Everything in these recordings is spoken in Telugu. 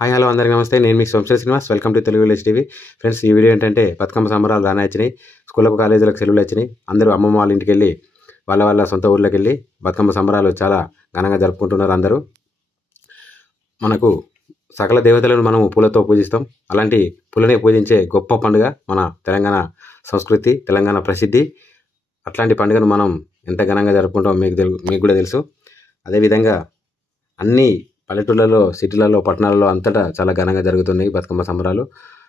హాయ్ హలో అందరికీ నమస్తే. నేను మీకు Somashekar Srinivas. Welcome to Telugu village TV. Friends, ఈ వీడియో ఏంటంటే బతుకమ్మ సంబరాలు రానే వచ్చినాయి. స్కూళ్ళకు కాలేజీలకు సెలవులు వచ్చినాయి. అందరూ అమ్మమ్మ వాళ్ళ ఇంటికి వెళ్ళి వాళ్ళ సొంత ఊళ్ళకి వెళ్ళి బతుకమ్మ సంబరాలు చాలా ఘనంగా జరుపుకుంటున్నారు. అందరూ మనకు సకల దేవతలను మనము పూలతో పూజిస్తాం. అలాంటి పూలనే పూజించే గొప్ప పండుగ మన తెలంగాణ సంస్కృతి, తెలంగాణ ప్రసిద్ధి. అట్లాంటి పండుగను మనం ఎంత ఘనంగా జరుపుకుంటాం మీకు కూడా తెలుసు. అదేవిధంగా అన్ని పల్లెటూళ్ళలో, సిటీలలో, పట్టణాలలో అంతటా చాలా ఘనంగా జరుగుతున్నాయి బతుకమ్మ సంబరాలు.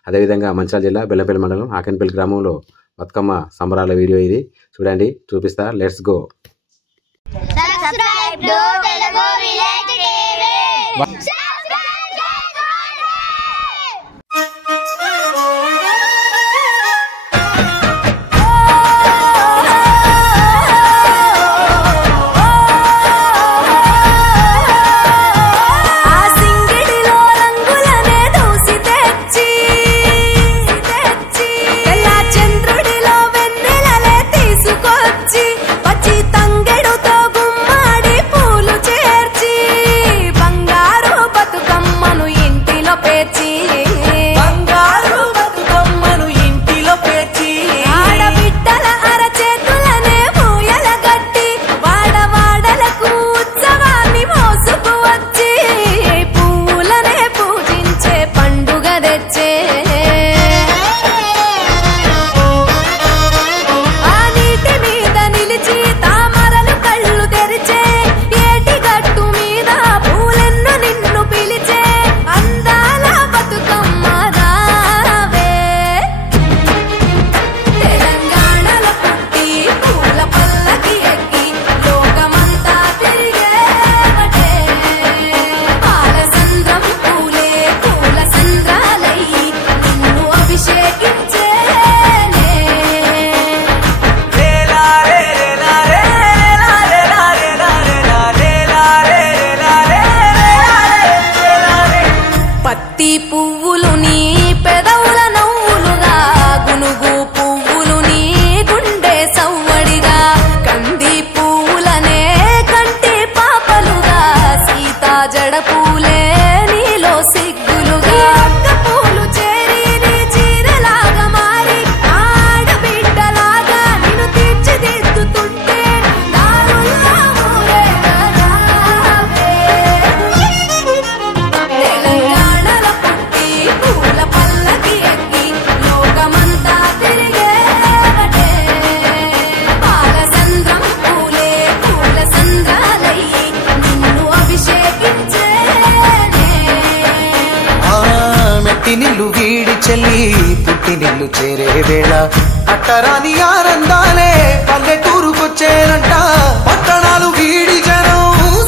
అదేవిధంగా మంచిర్యాల జిల్లా బెల్లంపల్లి మండలం ఆకెన్పల్లి గ్రామంలో బతుకమ్మ సంబరాల వీడియో ఇది చూడండి, చూపిస్తా. Let's go. పువ్వులు నీ పెదవుల నవ్వులుగా, గునుగు పువ్వులు నీ గుండె సవ్వడిగా, కంది పువ్వులనే కంటి పాపలుగా, సీతా జడ పూలే నీలో సిగ్గులుగా, అక్క పూలు చేరి నీ చీరలాగా మారి, ఆడబిడ్డలాగా నిన్ను తీర్చిదిద్దుతుంటే దారుల్లా ఊరేగావే. తెలంగాణల పుట్టి పూల పల్లకి ఎక్కి లోకమంతా తిరిగేవటే, పాలసంద్రం పూలే పూల సంద్రాలయ్యి నిన్ను అభిషేకించేనే. మెట్టి నిల్లు వీడి చెల్లి పుట్టి నిల్లు చేరే వేళ అట్టరాని ఆనందాలే పల్లెటూరుకొచ్చేనంట. పట్టణాలు వీడి జనం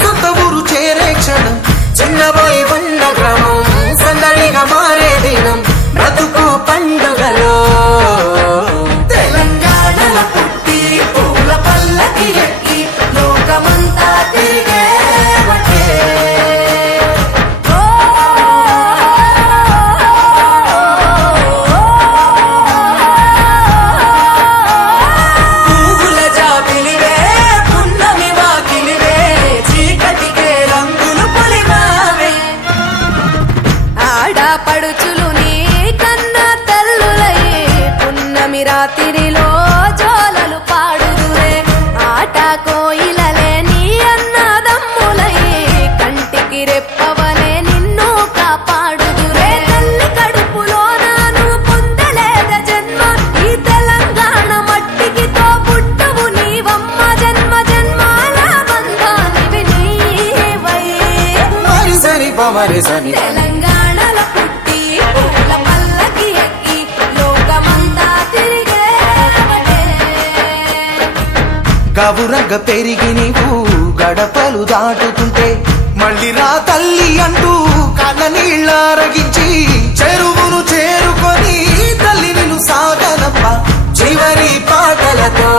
సొంత ఊరు చేరే క్షణం, చిన్నబోయి బండ గ్రామం సందడిగా మారే దినం, బ్రతుకు పండుగలో. తెలంగాణల పుట్టి పూల పల్లకి ఎక్కి లోకమంతా తిరిగేవటే. పువ్వుల జాబిలివే పున్నమి వాకిలివే, చీకటికే రంగులు పొలిమావే, ఆడపడుచులు నీ కన్న తల్లులయ్యే, పున్నమి రాత్రిలో జోలలు పాడుదురే, ఆట కోయిలలే నీ అన్నదమ్ములయ్యే, కంటికి రెప్పవలే నిన్ను కాపాడుదురే, తల్లి కడుపులో నాను పొందలేద జన్మ, ఈ తెలంగాణ మట్టికి తో పుట్టవు నీవమ్మ, జన్మ జన్మాల బంధానివి నీవై. మరిసరి పమరిసని తెలంగాణల పుట్టి పూల పల్లకి ఎక్కి లోకమంతా తిరిగేవటే. గవురగ పెరిగి నీవు గడపలు దాటుతుంటే మళ్ళీ రా తల్లి అంటూ కళ్ళ నీళ్ళ రగించి చెరువును చేరుకొని తల్లి నిన్ను సాగనప్ప, చివరి పాటలతో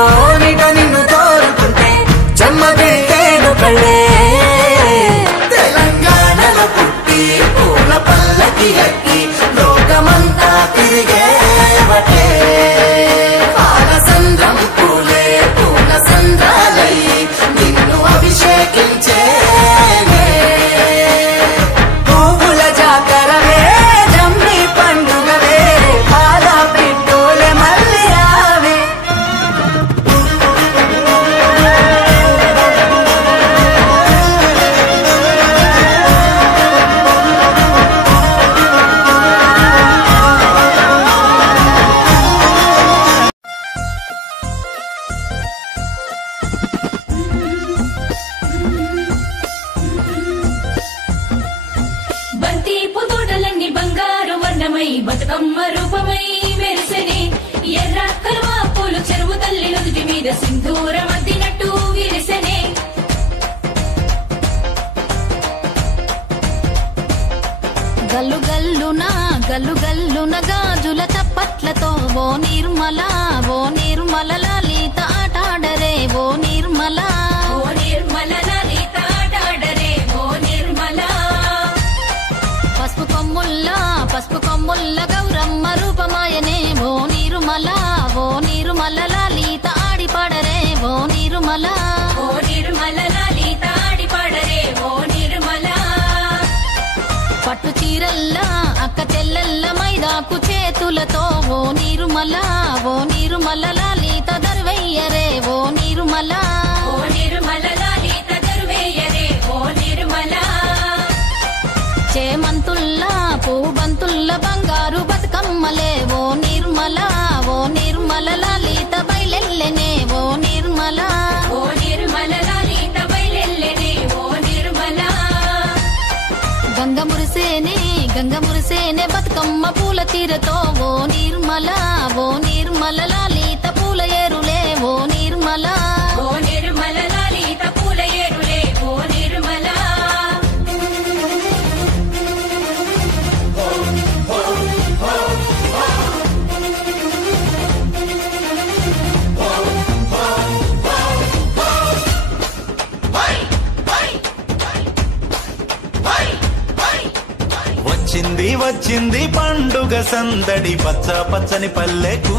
నిట నిన్ను తోరుకుంటే జన్మదిల్లేను కళ్ళే. తెలంగాణల పుట్టి పూల పల్లకి ఎక్కి లోకమంతా తిరిగేవటే, పాలసంద్రం పూలే పూల సంద్రాలయ్యి నిన్ను అభిషేకించేనే. పువ్వుల జాతర రూపమై బతుకమ్మ రూపమై మెరిసెనే ఎర్ర కలువ పూలు చెరువు తల్లి నుదుటి మీద సింధూరం అద్దినట్టు విరిసెనే గల్లు గల్లున గాజుల చప్పట్లతో ఓ నిర్మల లలిత ఆటాడరే ఓ నిర్మల లలిత ఆటాడరే ఓ నిర్మల పసుపు కొమ్ముల్ల గౌరమ్మ రూపమాయనే ఓ నిర్మల లలిత ఆడిపాడరే ఓ నిర్మల లలిత ఆడిపాడరే ఓ నిర్మల పట్టు చీరల్లా అక్క చెల్లెల్ల మైదాకు చేతులతో ఓ నిర్మల లలిత దర్వయ్యరే ఓ నిర్మల లలిత దర్వయ్యరే ఓ నిర్మల చేమంతుల్లా పూబంతుల్ల బంగారు బతుకమ్మలే ఓ నిర్మల లలిత బయలెల్లెనే ఓ నిర్మల లలిత బయలెల్లెనే ఓ నిర్మల గంగ మురిసేనే బతుకమ్మ పూల తీరతో ఓ నిర్మల లలిత పూల ఏరులే ఓ నిర్మల లలిత పూల ఏరులే ఓ నిర్మల వచ్చింది పండుగ సందడి పచ్చ పచ్చని పల్లెకు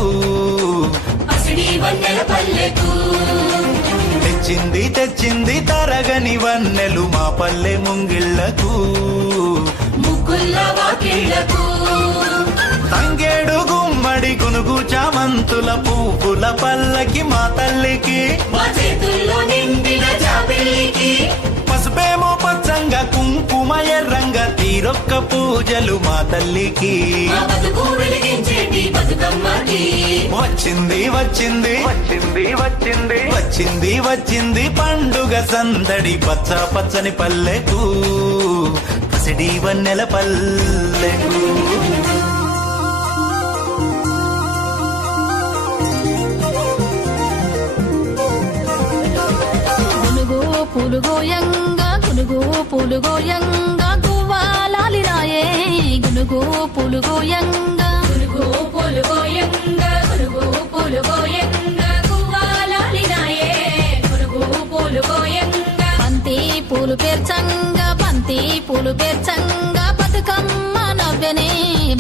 తెచ్చింది తరగని వన్నెలు మా పల్లె ముంగిళ్లకు తంగేడు గుమ్మడి గునుగు చామంతుల పువ్వుల పల్లకి మా తల్లికి పసుపేమో పచ్చంగా కుంకుమ ఎర్రంగా తీరొక్క పూజలు మా తల్లికి వచ్చింది పండుగ సందడి పచ్చ పచ్చని పల్లెకు పసిడి వన్నెల పల్లెకు పులుగోయంగా గువ్వాలాలిరాయే గునుగు పులుగోయంగా గువ్వాలాలిరాయే గునుగు పులుగోయంగా బంతి పూలు పేర్చంగా బతుకమ్మ నవ్వెనే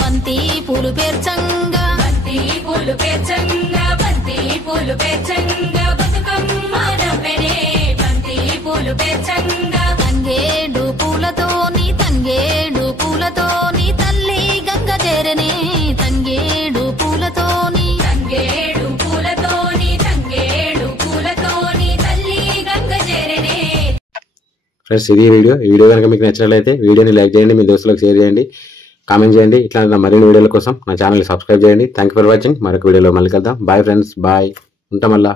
బంతి పూలు పేర్చంగా బతుకమ్మ నవ్వెనే బంతి పూలు పేర్చంగా తంగేడు పూలతోని తల్లి గంగ చేరనే తంగేడు పూలతోని తల్లి గంగ చేరనే. ఫ్రెండ్స్ ఈ వీడియో కనుక మీకు నచ్చినట్లయితే వీడియోని లైక్ చేయండి, మీ దోస్తులకు షేర్ చేయండి, కామెంట్ చేయండి. ఇట్లా నా మరిన్ని వీడియోల కోసం నా ఛానల్ని సబ్స్క్రైబ్ చేయండి. Thank you for watching. మరొక వీడియోలో మళ్ళీ కలుద్దాం. Bye friends, bye. ఉంటాం మళ్ళా.